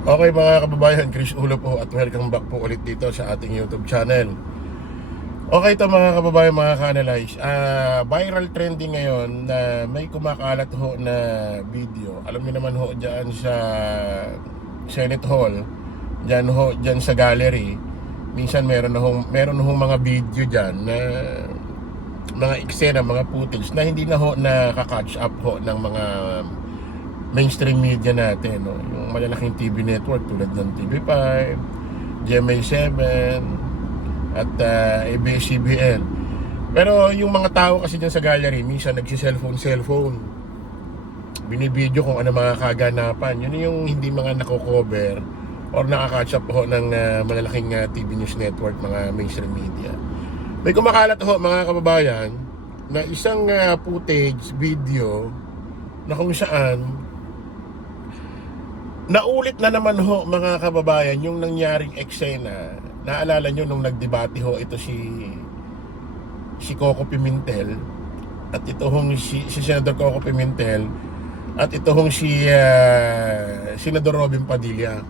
Okay mga kababayan, Chris Ulo po at welcome back po ulit dito sa ating YouTube channel. Okay ito mga kababayan, mga ka-analyze, viral trending ngayon na may kumakalat ho na video. Alam niyo naman ho dyan sa Senate Hall, dyan sa gallery. Minsan meron hong mga video dyan na mga eksena, mga footage na hindi na ho nakaka-catch up ho ng mga mainstream media natin, no? Yung malalaking TV network tulad ng TV5, GMA7 at ABS-CBN. Pero yung mga tao kasi dyan sa gallery, minsan nagsi-cellphone, binibideo kung ano mga kaganapan. Yun yung hindi mga nako-cover or nakaka-catch up ho ng malalaking TV news network, mga mainstream media. May kumakalat ho mga kababayan na isang footage, video na kung saan naulit na naman ho mga kababayan yung nangyaring eksena. Naalala nyo nung nagdebate ho ito si Coco Pimentel at ito hong si Senador Coco Pimentel at ito hong si Senador Robin Padilla.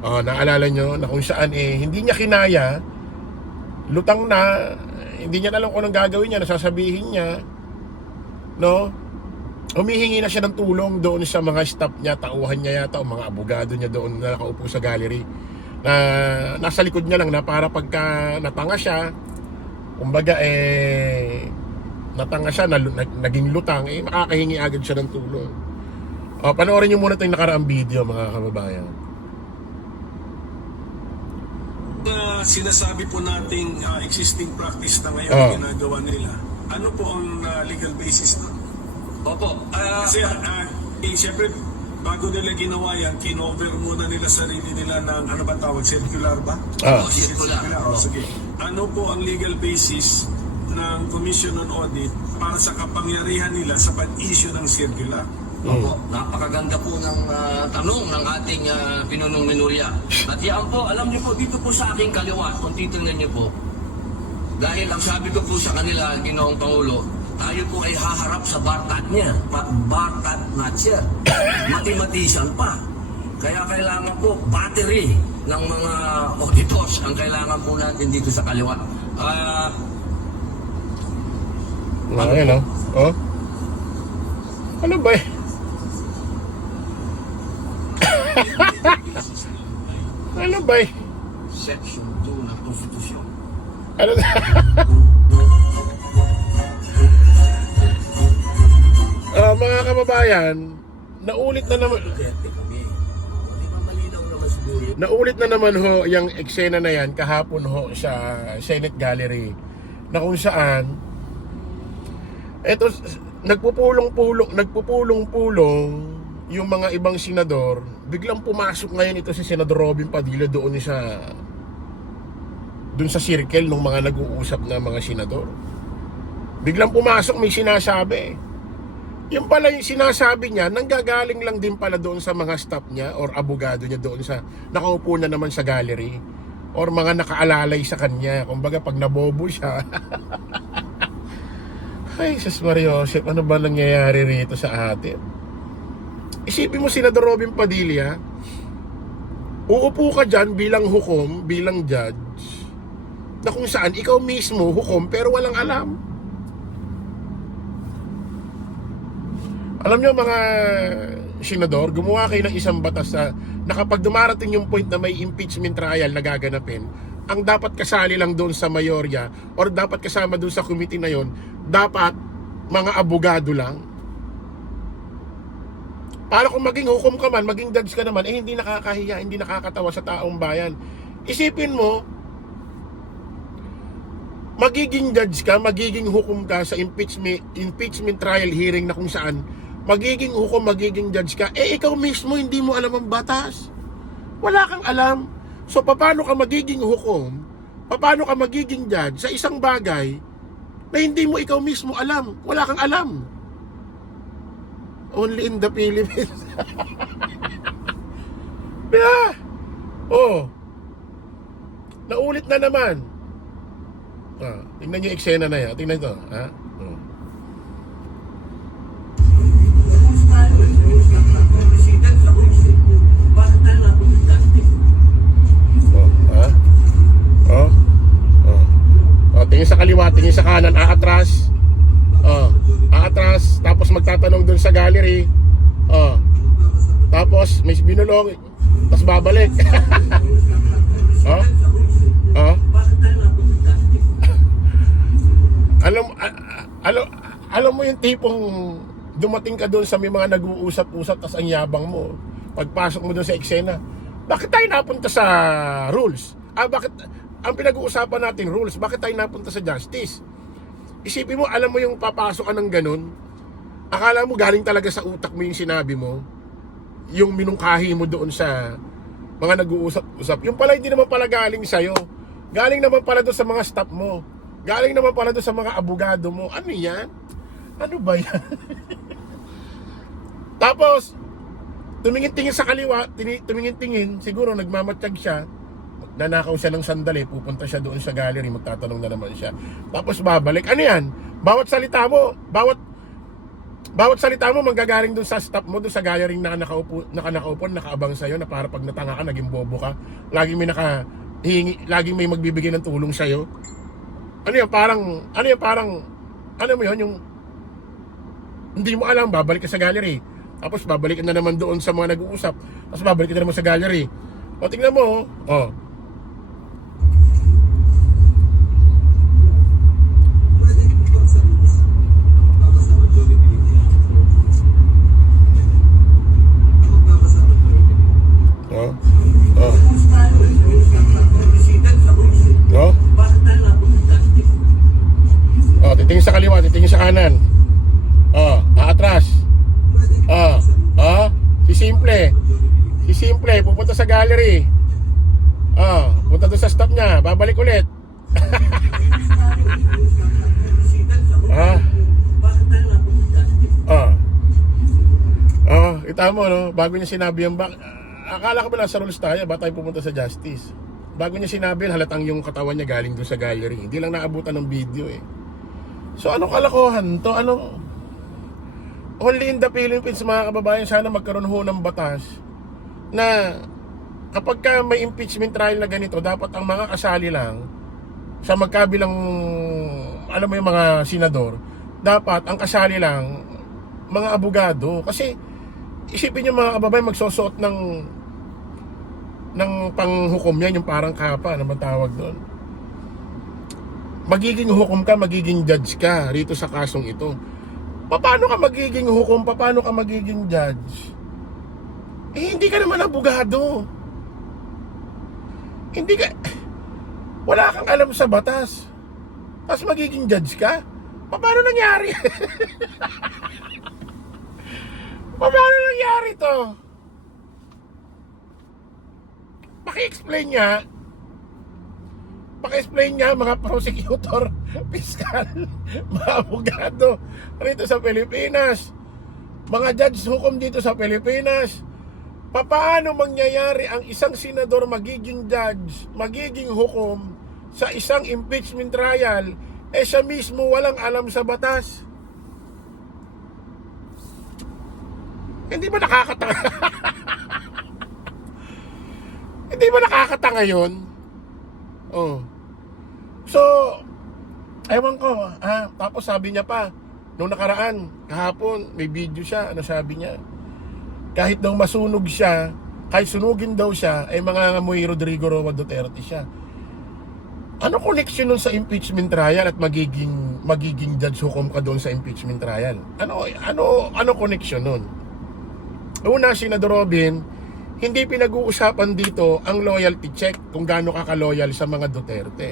Naalala nyo na kung saan hindi niya kinaya, lutang na, hindi niya alam kung anong gagawin niya, nasasabihin niya, no? Humihingi na siya ng tulong doon sa mga staff niya, tauhan niya yata, o mga abogado niya doon na nakaupo sa gallery, na nasa likod niya lang na para pagka natanga siya, kumbaga natanga siya, naging lutang, makakahingi agad siya ng tulong. Panoorin niyo muna itong nakaraang video mga kababayan. Sinasabi po nating existing practice na ngayon ginagawa nila. Ano po ang legal basis na? Opo. Kasi siyempre, bago nila ginawa yan, kinover muna nila sarili nila ng ano ba tawag, circular ba? Circular. Sige. Ano po ang legal basis ng Commission on Audit para sa kapangyarihan nila sa pag-issue ng circular? Opo. Napakaganda po ng tanong ng ating pinunong Menorya. At yan po, alam niyo po, dito po sa aking kaliwa, kung titingnan niyo po, dahil ang sabi ko po sa kanila, Ginoong Pangulo, tayo po ay haharap sa bartat niya. Bartat natcher. Mathematician pa. Kaya kailangan po battery ng mga auditors ang kailangan po natin dito sa kaliwa. Ano? Ano ba ano ba Section 2 ng Konstitusyon. Ano mga kababayan, naulit na naman ho yung eksena na yan kahapon ho sa Senate Gallery, na kung saan eto nagpupulong-pulong yung mga ibang senador. Biglang pumasok ngayon ito si Senador Robin Padilla doon sa circle ng mga nag-uusap na mga senador. Biglang pumasok, may sinasabi. Yung pala yung sinasabi niya, nanggagaling lang din pala doon sa mga staff niya or abogado niya doon sa nakaupo na naman sa gallery or mga nakaalalay sa kanya. Kumbaga pag nabobo siya ay, Jesus Maria Joseph, ano ba nangyayari rito sa atin? Isipin mo, Senador Robin Padilla, uupo ka dyan bilang hukom, bilang judge, na kung saan ikaw mismo hukom pero walang alam. Alam nyo mga senador, gumawa kayo ng isang batas na kapag dumarating yung point na may impeachment trial na gaganapin, ang dapat kasali lang doon sa mayorya or dapat kasama doon sa committee na yon, dapat mga abogado lang. Para kung maging hukom ka man, maging judge ka naman, hindi nakakahiya, hindi nakakatawa sa taong bayan. Isipin mo, magiging judge ka, magiging hukom ka sa impeachment trial hearing na kung saan magiging hukom, magiging judge ka, ikaw mismo hindi mo alam ang batas. Wala kang alam. So paano ka magiging hukom, paano ka magiging judge sa isang bagay na hindi mo ikaw mismo alam? Wala kang alam. Only in the Philippines. Yeah. Naulit na naman. Tingnan niyo yung eksena na yan. Tingnan ito. Bakit sa gallery. Oh. Tapos may binulong, tapos babalik. Oh? Oh? Alam mo yung tipong dumating ka doon sa may mga nag-uusap-usap tapos ang yabang mo. Pagpasok mo doon sa eksena, bakit tayo napunta sa rules? Bakit ang pinag-uusapan natin rules? Bakit tayo napunta sa justice? Isipin mo, alam mo yung papasok ka ng ganun, akala mo galing talaga sa utak mo yung sinabi mo, yung minungkahi mo doon sa mga nag-uusap-usap. Yung pala hindi naman pala galing sa'yo. Galing naman pala doon sa mga staff mo. Galing naman pala doon sa mga abogado mo. Ano yan? Ano ba yan? Tapos, tumingin-tingin sa kaliwa, tumingin-tingin, siguro nagmamatsyag siya, nanakaw siya ng sandali, pupunta siya doon sa gallery, magtatanong na naman siya. Tapos babalik. Ano yan? Bawat salita mo, manggagaling doon sa staff mo, doon sa gallery na nakaupo, nakaabang sa'yo, na para pag natanga ka, naging bobo ka. Laging may magbibigay ng tulong sa'yo. Ano mo yun, yung hindi mo alam, babalik ka sa gallery. Tapos babalik ka na naman doon sa mga nag-uusap. Tapos babalik ka na naman sa gallery. O, tingnan mo, oh. Oh. Oh. Oh. Oh, titingin sa kaliwa, titingin sa kanan. Oh, atras. Oh, oh, si Simple, pupunta sa gallery. Oh, punta doon sa stop niya, babalik ulit. Ah. Oh. Oh, kita mo no, bago niya sinabi yung akala ko ba nasa rules tayo, ba tayo pupunta sa justice? Bago niya sinabi, halatang yung katawan niya galing doon sa gallery. Hindi lang naabutan ng video eh. So anong kalokohan to? Only in the Philippines, mga kababayan, sana magkaroon ho ng batas na kapag ka may impeachment trial na ganito, dapat ang mga kasali lang sa magkabilang, alam mo yung mga senador, dapat ang kasali lang mga abogado. Kasi isipin nyo mga kababayan, magsusuot ng panghukom yan, yung parang kapa na matawag doon. Magiging hukom ka, magiging judge ka rito sa kasong ito. Paano ka magiging hukom? Paano ka magiging judge? Eh, hindi ka naman abogado. Wala kang alam sa batas. Tapos magiging judge ka? Paano nangyari? Paano nangyari to? Paki-explain niya mga prosecutor, piskal, mga abogado rito sa Pilipinas, mga judge hukom dito sa Pilipinas. Paano mangyayari ang isang senador magiging judge, magiging hukom sa isang impeachment trial, eh siya mismo walang alam sa batas? Hindi ba nakakatanga? Hindi ba nakakatanga yun? Oh. So, ewan ko, tapos sabi niya pa, nung nakaraan, kahapon, may video siya, ano sabi niya? Kahit daw masunog siya, kahit sunugin daw siya, ay mangangamoy Rodrigo Roa Duterte siya. Ano connection nun sa impeachment trial at magiging judge hukom ka doon sa impeachment trial? Ano connection nun? Una, Senador Robin, hindi pinag-uusapan dito ang loyalty check kung gaano ka ka-loyal sa mga Duterte.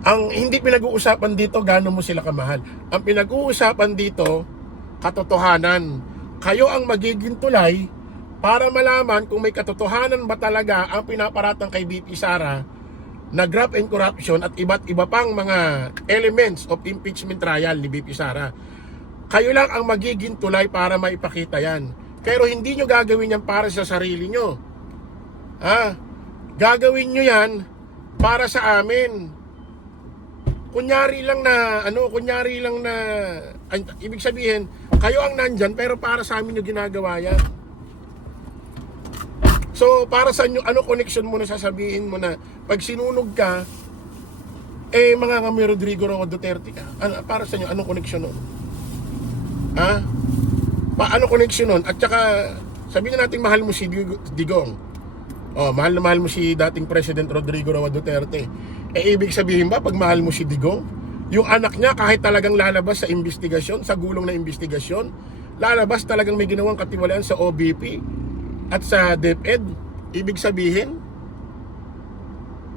Ang hindi pinag-uusapan dito gaano mo sila kamahal. Ang pinag-uusapan dito, katotohanan. Kayo ang magiging tulay para malaman kung may katotohanan ba talaga ang pinaparatang kay VP Sara na graft and corruption at iba't iba pang mga elements of impeachment trial ni VP Sara. Kayo lang ang magiging tulay para maipakita yan. Pero hindi nyo gagawin yan para sa sarili nyo. Gagawin nyo yan para sa amin. Kunyari lang na, ibig sabihin, kayo ang nandyan, pero para sa amin nyo ginagawa yan. So, para sa inyo, ano connection mo na sasabihin mo na, pag sinunog ka, mangangamoy Rodrigo Roa Duterte ka. Para sa inyo, anong connection nun? Ha? Paano connection nun? At saka, sabihin na natin mahal mo si Digong. Oh, mahal na mahal mo si dating President Rodrigo Roa Duterte. Ibig sabihin ba, pag mahal mo si Digong, yung anak niya kahit talagang lalabas sa investigasyon, sa gulong na investigasyon, lalabas talagang may ginawang katiwalaan sa OBP at sa DepEd, ibig sabihin,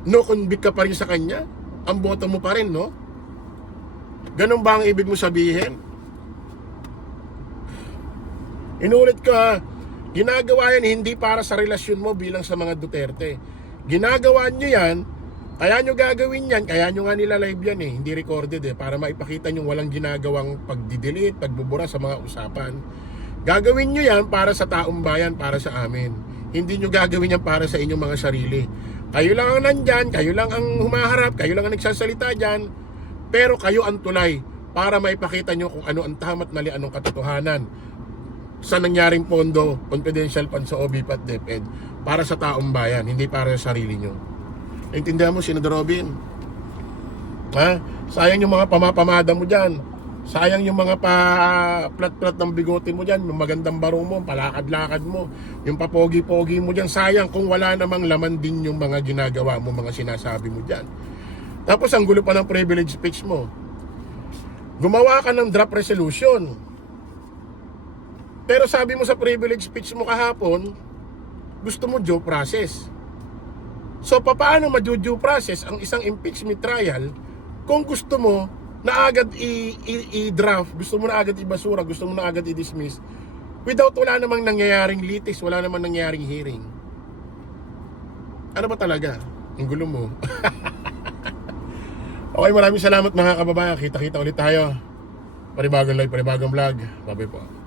no convict ka pa rin sa kanya, ang boto mo pa rin, no? Ganun ba ang ibig mo sabihin? Inulit ka, ginagawa yan hindi para sa relasyon mo bilang sa mga Duterte. Ginagawa nyo yan, kaya nyo gagawin yan, kaya nyo nga nila live yan hindi recorded para maipakita nyo walang ginagawang pagdidelete, pagbubura sa mga usapan. Gagawin nyo yan para sa taong bayan, para sa amin. Hindi nyo gagawin yan para sa inyong mga sarili. Kayo lang ang nandyan, kayo lang ang humaharap, kayo lang ang nagsasalita dyan, pero kayo ang tulay para maipakita nyo kung ano ang tama at mali, anong katotohanan sa nangyaring pondo, confidential fund sa OBP at DepEd para sa taong bayan, hindi para sa sarili nyo. Naintindihan mo, Senador Robin? Ha? Sayang yung mga pamapamada mo dyan. Sayang yung mga plat-plat ng bigote mo dyan, yung magandang barong mo, palakad-lakad mo, yung papogi-pogi mo dyan. Sayang kung wala namang laman din yung mga ginagawa mo, mga sinasabi mo dyan. Tapos ang gulo pa ng privilege speech mo. Gumawa ka ng draft resolution. Pero sabi mo sa privilege speech mo kahapon, gusto mo due process. So paano ma-due process ang isang impeachment trial kung gusto mo na agad i-draft, gusto mo na agad ibasura, gusto mo na agad i-dismiss without wala namang nangyayaring litis, wala namang nangyayaring hearing? Ano ba talaga? Ang gulo mo. Okay, maraming salamat mga kababayan. Kita-kita ulit tayo. Panibagong live, panibagong vlog. Bye-bye po.